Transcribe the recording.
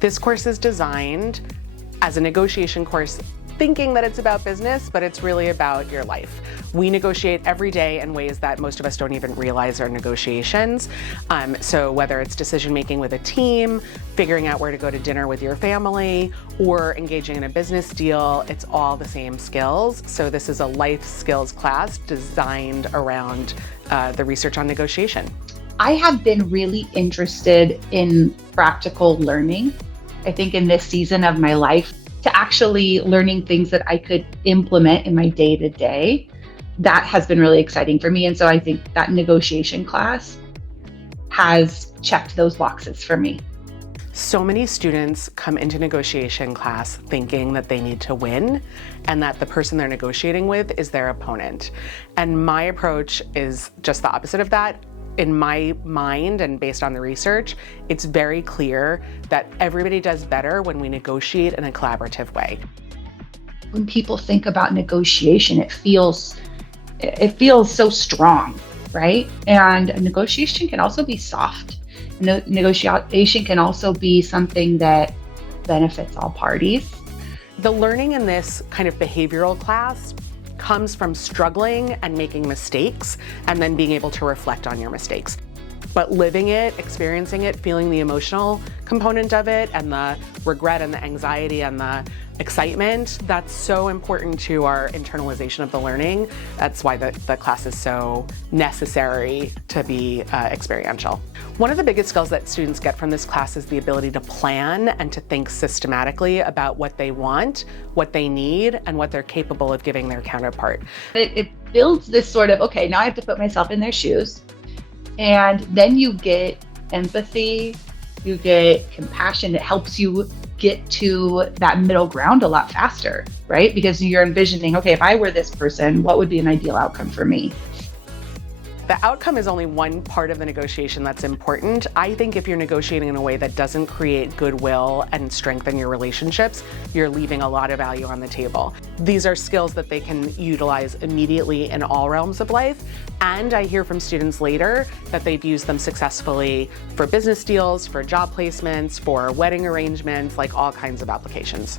This course is designed as a negotiation course, thinking that it's about business, but it's really about your life. We negotiate every day in ways that most of us don't even realize are negotiations. So whether it's decision-making with a team, figuring out where to go to dinner with your family, or engaging in a business deal, it's all the same skills. So this is a life skills class designed around the research on negotiation. I have been really interested in practical learning. I think in this season of my life, to actually learning things that I could implement in my day-to-day, that has been really exciting for me. And so I think that negotiation class has checked those boxes for me. So many students come into negotiation class thinking that they need to win and that the person they're negotiating with is their opponent. And my approach is just the opposite of that. In my mind and based on the research, it's very clear that everybody does better when we negotiate in a collaborative way. When people think about negotiation, it feels so strong, right? And a negotiation can also be soft. Negotiation can also be something that benefits all parties. The learning in this kind of behavioral class comes from struggling and making mistakes and then being able to reflect on your mistakes. But living it, experiencing it, feeling the emotional component of it and the regret and the anxiety and the excitement, that's so important to our internalization of the learning. That's why the class is so necessary to be experiential. One of the biggest skills that students get from this class is the ability to plan and to think systematically about what they want, what they need, and what they're capable of giving their counterpart. It builds this sort of, okay, now I have to put myself in their shoes. And then you get empathy, you get compassion that helps you get to that middle ground a lot faster, right? Because you're envisioning, okay, if I were this person, what would be an ideal outcome for me? The outcome is only one part of the negotiation that's important. I think if you're negotiating in a way that doesn't create goodwill and strengthen your relationships, you're leaving a lot of value on the table. These are skills that they can utilize immediately in all realms of life. And I hear from students later that they've used them successfully for business deals, for job placements, for wedding arrangements, like all kinds of applications.